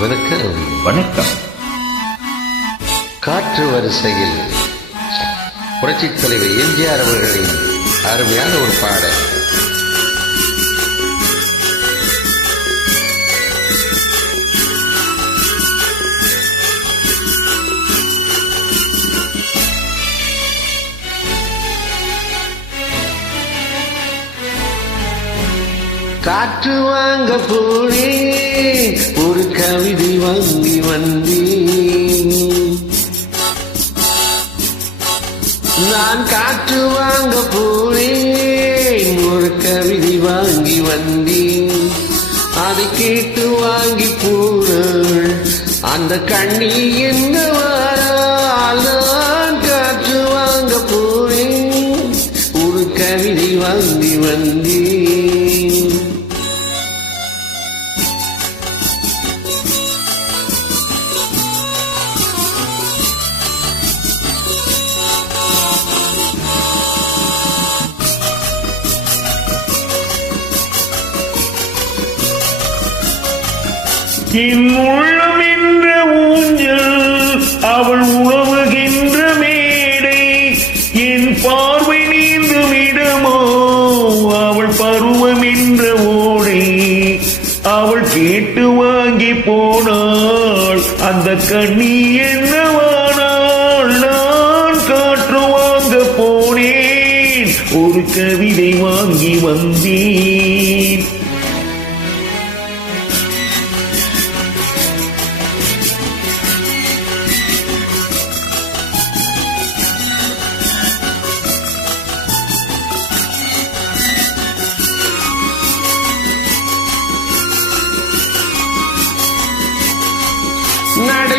வணக்கம் வணக்கம். காற்று வரிசையில் புரட்சித் தலைவர் எம்ஜிஆர் அவர்களின் அருமையான ஒரு பாடல். காற்று வாங்க போனேன் ஒரு கவிதை வந்தி வந்தி. நான் காற்று வாங்க போனேன் ஒரு கவிதை வாங்கி வந்தேன் அதை கேட்டு வாங்கி போனாள் அந்த கண்ணி என்ன வாரால் நான் காற்று வாங்க போனேன் ஒரு கவிதை வாங்கி வந்தேன் என் உள்ளம் என்ற ஊஞ்சல் அவள் உழவுகின்ற மேடை. என் பார்வை நீந்தும் இடமோ அவள் பருவம் என்ற ஓடை. அவள் கேட்டு வாங்கி போனாள் அந்த கண்ணி என்னவானாள் நான் காற்று வாங்க போனேன். ஒரு கவிதை வாங்கி வந்தேன்.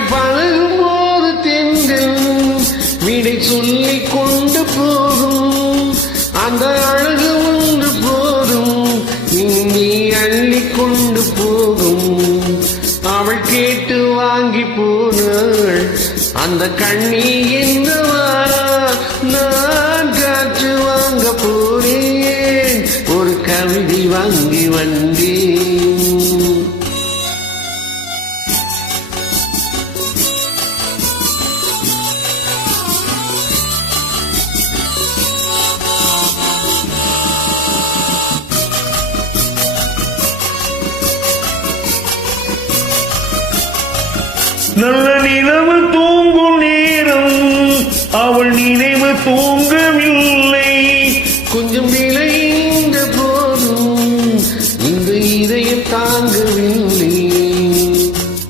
நடைபழகும் போது தென்றல் விடை சொல்லி கொண்டு போகும். அந்த அழகு ஒன்று போதும். இங்கே அள்ளி கொண்டு போகும். அவள் கேட்டு வாங்கி போனாள். அந்த கண்ணி என்னவாரா நான் காற்று வாங்க போறேன் ஒரு கவிதை வாங்கி வந்தேன். நல்ல நிலவு தூங்கும் நேரம். அவள் நினைவு தூங்கவில்லை. கொஞ்சம் விளைந்த போதும். இந்த இதயம் தாங்கவில்லை.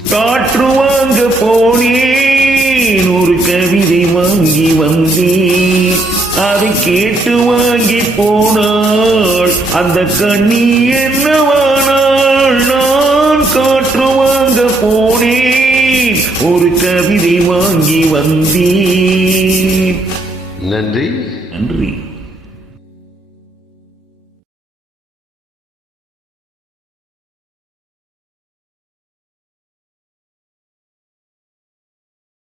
காற்று வாங்க போனேன். ஒரு கவிதை வாங்கி வந்தேன். அதை கேட்டு வாங்கி போனாள். அந்த கண்ணி என்னவானாள்? நான் காற்று வாங்க போனேன். ஒரு கவிதை வாங்கி வந்தேன் நன்றி. நன்றி.